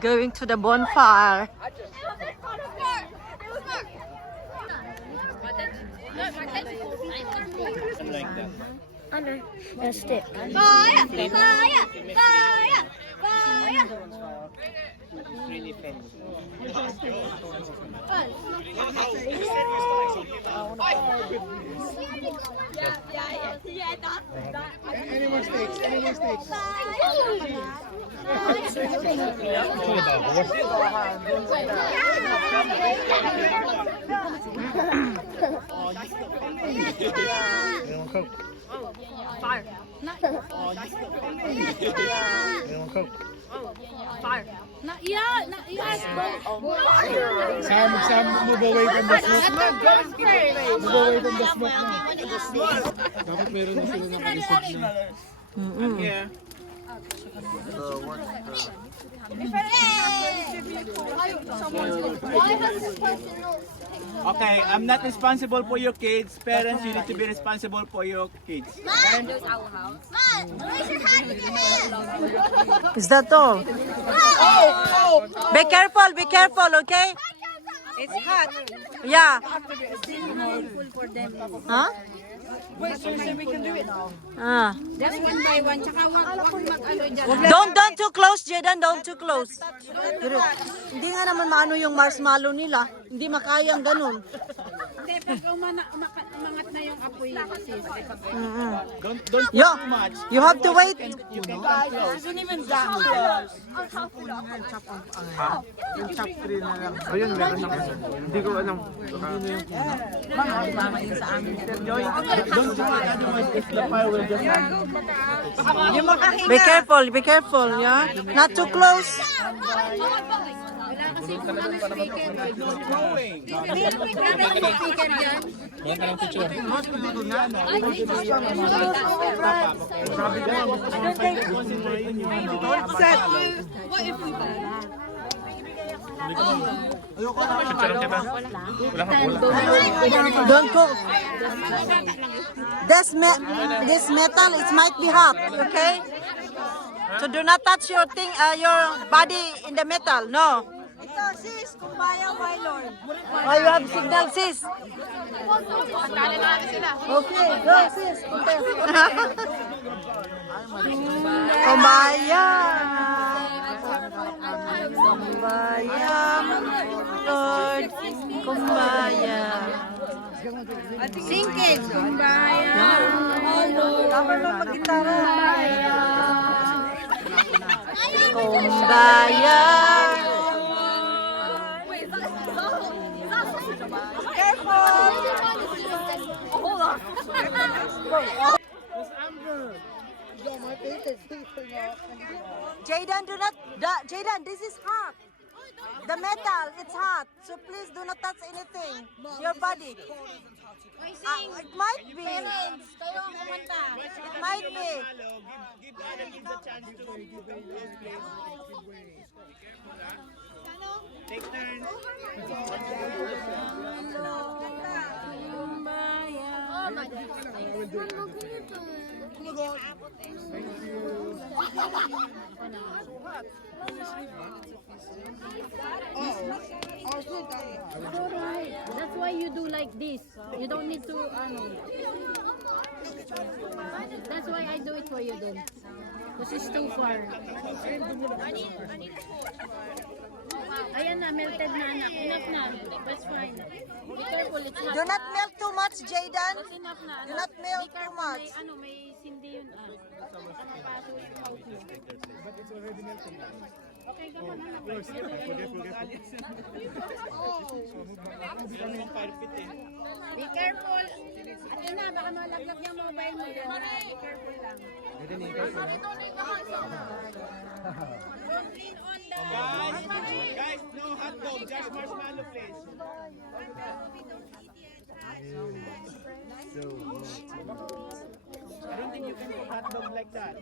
Going to the bonfire. Like that. Ano? A stick. Fire! Fire! Fire! Fire! Really thin. Any more sticks? Any more sticks? Fire! Fire! Not yet! Not yet! Sam, move away from the smoke. Move away from the smoke na. Dapat meron na sila nakalisod na. Yeah. Okay, I'm not responsible for your kids. Parents, you need to be responsible for your kids. Okay? Man! Raise your hand with your hand! Is that all? Be careful, okay? It's hot. Yeah. Huh? Wait, so we can do it. Just one by one. Tsaka wag mag-ano dyan. Don't too close, Jaiden. Don't too close. Pero, hindi nga naman maano yung marshmallow nila. Hindi makayang ganun. Hindi, pag umangat na yung apoy kasi. Don't put Yo, too much. you have to wait. You can come close. Isn't even that. Yung chop 3 na lang. Ayun, meron na kasi. Hindi ko alam. Mama yun sa amin. Don't do it otherwise if the fire will just Be careful, yeah? Not too close. Wala kasi kung ano speaker. going. Speaker dyan. Don't go. This metal, it might be hot, okay? So do not touch your your body in the metal, no. Ito, sis, kumbaya, my lord. Oh, you have signal, sis. Okay, go, sis. Kumbaya. Kumbaya, Lord. Kumbaya. Singkid, kumbaya. Dapat lang mag-gitara. Kumbaya. Jaiden, Jaiden, this is hot. The metal, it's hot. So please do not touch anything. Your body. It might be. It might be. Give other kids a chance to take turns. That's why you do like this. You don't need to, that's why I do it for you then. Because it's too far. Ayan na, melted na anak. Enough na. That's fine. Be careful, it's not. Do not melt too much, Jaiden. That's enough na. Do not melt Be too careful, much. may sindi yun. Paso yung out mo. Okay, come on. Be careful. At yun na, baka malaglag yung mobile mo dyan. Be careful lang. Guys, no hot dog, just marshmallow, please. I don't think you can cook hot dog like that.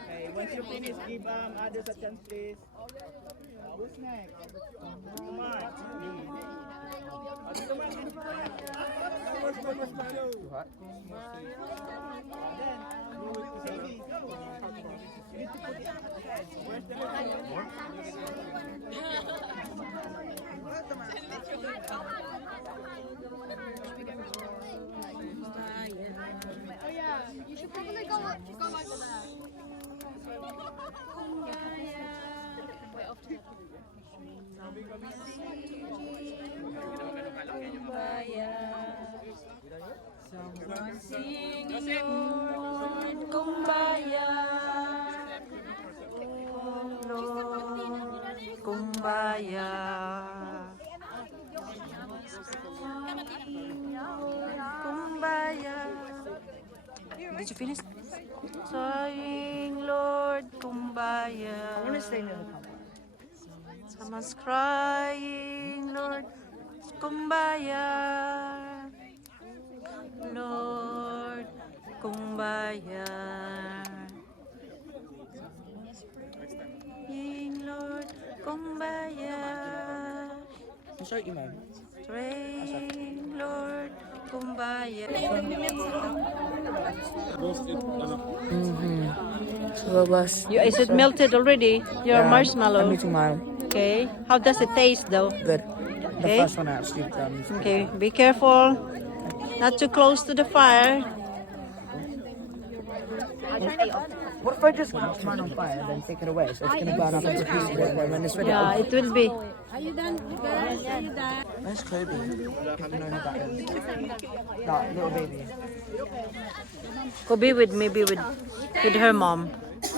Okay, once you finish, give others a chance, please. Who's next? You should probably go like that. Kumbaya, Lord, Kumbaya. Kumbaya. Did you finish? Sighing, Lord, Kumbaya. I want to stay near the pump. Someone's crying, Lord, Kumbaya. Lord, Kumbaya. Sighing, Lord, Kumbaya. Praying, Lord, Kumbaya. Is it melted already? Your marshmallow? I'm eating mine. Okay. How does it taste though? Good. The Okay. first one I actually done. Okay. Be careful. Not too close to the fire. What if I just put mine on fire and then take it away? So it's gonna burn up into pieces and then when it's ready. Yeah, it will be. Are you done, girls? Are you done? Where's Kobe? I've known who that is. That little baby. Could be with maybe with her mom. Be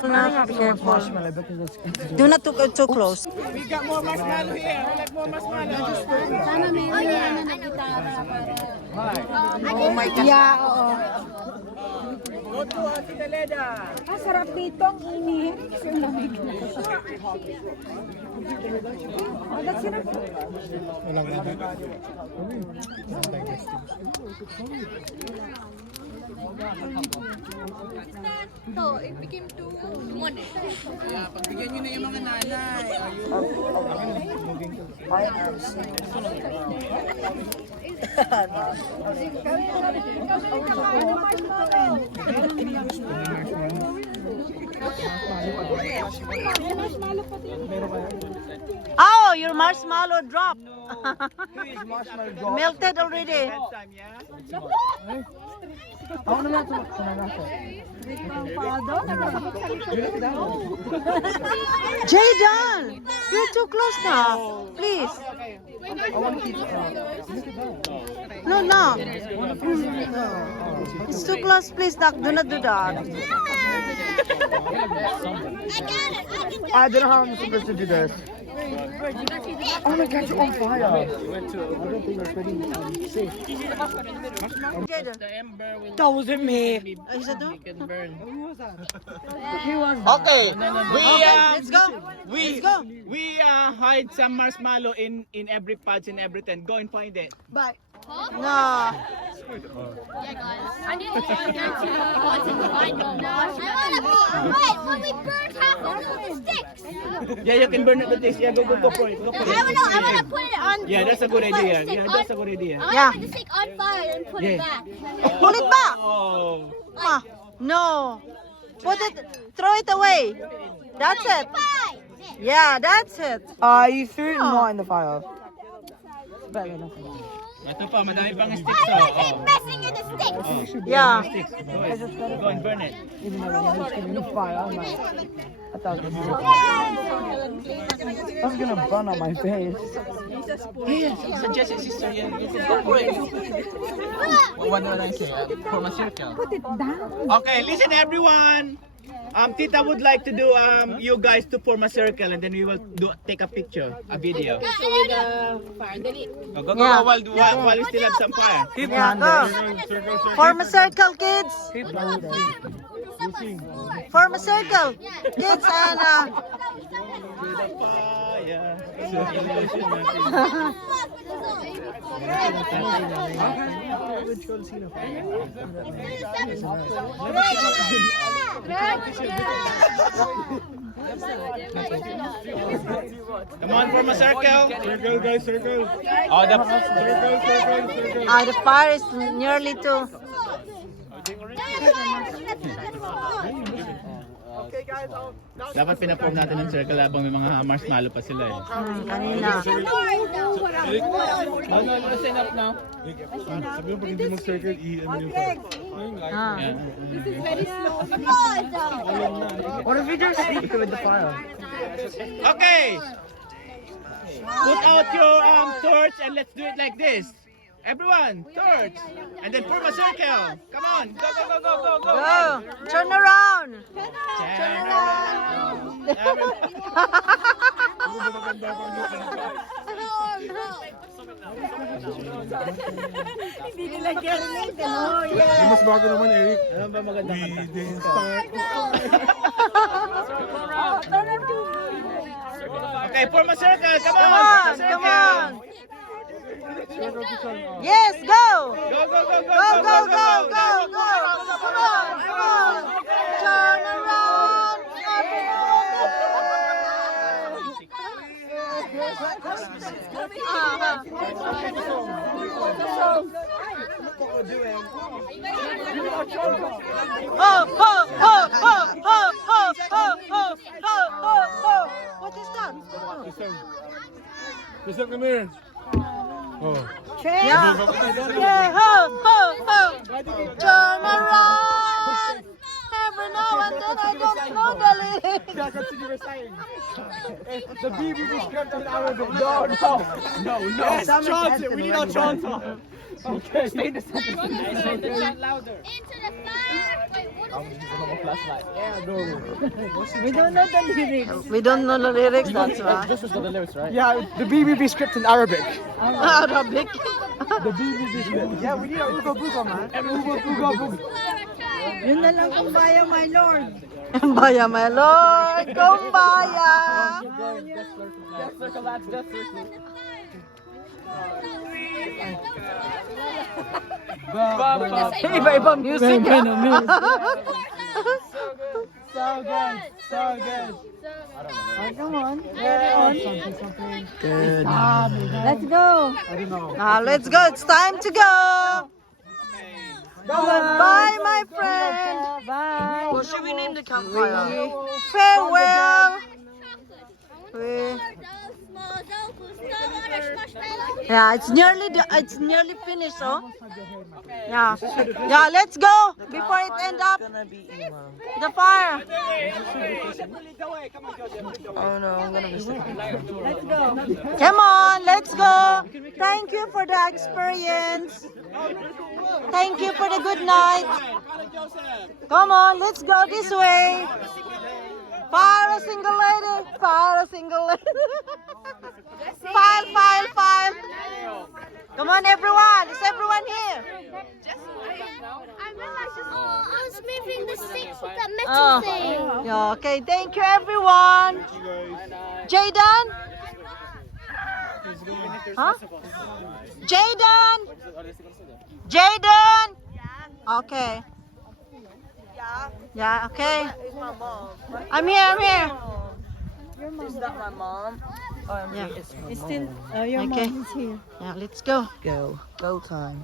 careful. Marshmallow because it's Do not too close. We got more marshmallow here. I like more marshmallow. Sana meron yan na gitara para... oh my god. Yeah, oo. Go to Ate Daleda. Ang sarap dito, ang init. Ang lamig. Oh, that's it. Walang gabi. Digestive. So, it became 2-1. Yeah, pagbigyan nyo na yung mga nanay. I am sick. Oh, your marshmallow dropped. Marshmallow drop. Melted already. Time, yeah? I want to know what Jaiden, you're too close now. Please. I want to keep No. It's too close. Please, Doc. Do not do that. I don't know how I'm supposed to do this. Oh my god, you're on fire. I don't think it's ready. Safe. Jaiden. That wasn't me. Is it though? Okay, Let's go. Let's go. we hide some marshmallow in every pods in every tent. Go and find it. Bye. No. Yeah, guys. I need to guarantee what's in the line. I want to wait, when we burn half of the sticks. Yeah, you can burn it with this. Yeah, go for it. Go for it. I want to put it on. Yeah, that's a good idea. Yeah, that's a good idea. I Yeah. want to put the stick on fire and put it back. Pull it back. Oh. Ah, no. Put it. Throw it away. That's it. Bye. Yeah, that's it. You threw it not in the fire. Better than nothing. Ito pa, madami pang sticks. Why do I keep messing in the sticks? Yeah. Sticks. Go and burn it. Even though I'm just giving the fire, I'm like, I thought it was I was gonna burn on my face. Suggest it, sister. Yeah, go for it. What do I say? Form a circle. Put it down. Okay, listen everyone. Tita would like to do you guys to form a circle and then we will take a picture, a video. With the fire. Go Yeah. while we still have some fire. Yeah, go. Form a circle, kids. Form a circle, kids, and Come on, form a circle. Circle, guys, circle. Oh, the Circle. The fire is nearly to. dapat pinaform natin ng circle habang may mga marshmallow pa sila eh. Kanina. No, listen up now. Sabi mo pag hindi mo circle, i-ano yung fire. Ah. Yeah. What if we just sleep with the fire? Okay. Put out your torch and let's do it like this. Everyone, torch. And then form a circle. Come on. Go, go, go, go, go, go. Go. Turn around. Turn around. Yung mas bago naman, Eric. Ano ba maganda We didn't start. Okay, form a circle. Come on. Come on, come on. Yes, go. Go, go, go, go. Go, go, go, go, go. Come on, come on. Turn around. Ho, ho, ho, ho, ho, ho, ho, ho, ho, ho, ho. What is that? Crystal, come here. Oh. Yeah. Yeah, ho, ho, ho. Turn around. Every now and then I don't know the lyrics. That's what you were saying. The BBB script in Arabic. No, no. No, no. Yes, chant it. We need our chant on. Okay. Stay in the center. Into the fire. Wait, what is We don't know the lyrics. We don't know the lyrics, that's why. This is the lyrics, right? Yeah, the BBB script in Arabic. Arabic. The BBB script. Yeah, we need a Ugo Bugo, man. Ugo Bugo Bugo. Yun na lang kumbaya, my lord. Kumbaya, my lord. Kumbaya. Death circle, lads, death circle. Iba-iba music. So good, so good. Come on. Good. Let's go. I don't know. Let's go. It's time to go. Goodbye, my friend. Bye. What should we name the campfire? Farewell. Yeah, it's nearly finished, oh. Yeah. Yeah, let's go before it end up the fire. Oh no, I'm gonna miss it. Let's go. Come on, let's go. Thank you for the experience. Thank you for the good night. Come on, let's go this way. Fire a single lady. Fire a single lady. File, file, file. Come on, everyone. Is everyone here? I was moving the sticks with that metal thing. Yeah, okay, thank you, everyone. Jaiden? Huh? Jaiden? Jaiden? Okay. Yeah, okay. I'm here. Is that my mom? Yeah. It's still, your Okay. mom is here. Yeah, let's go. Go time.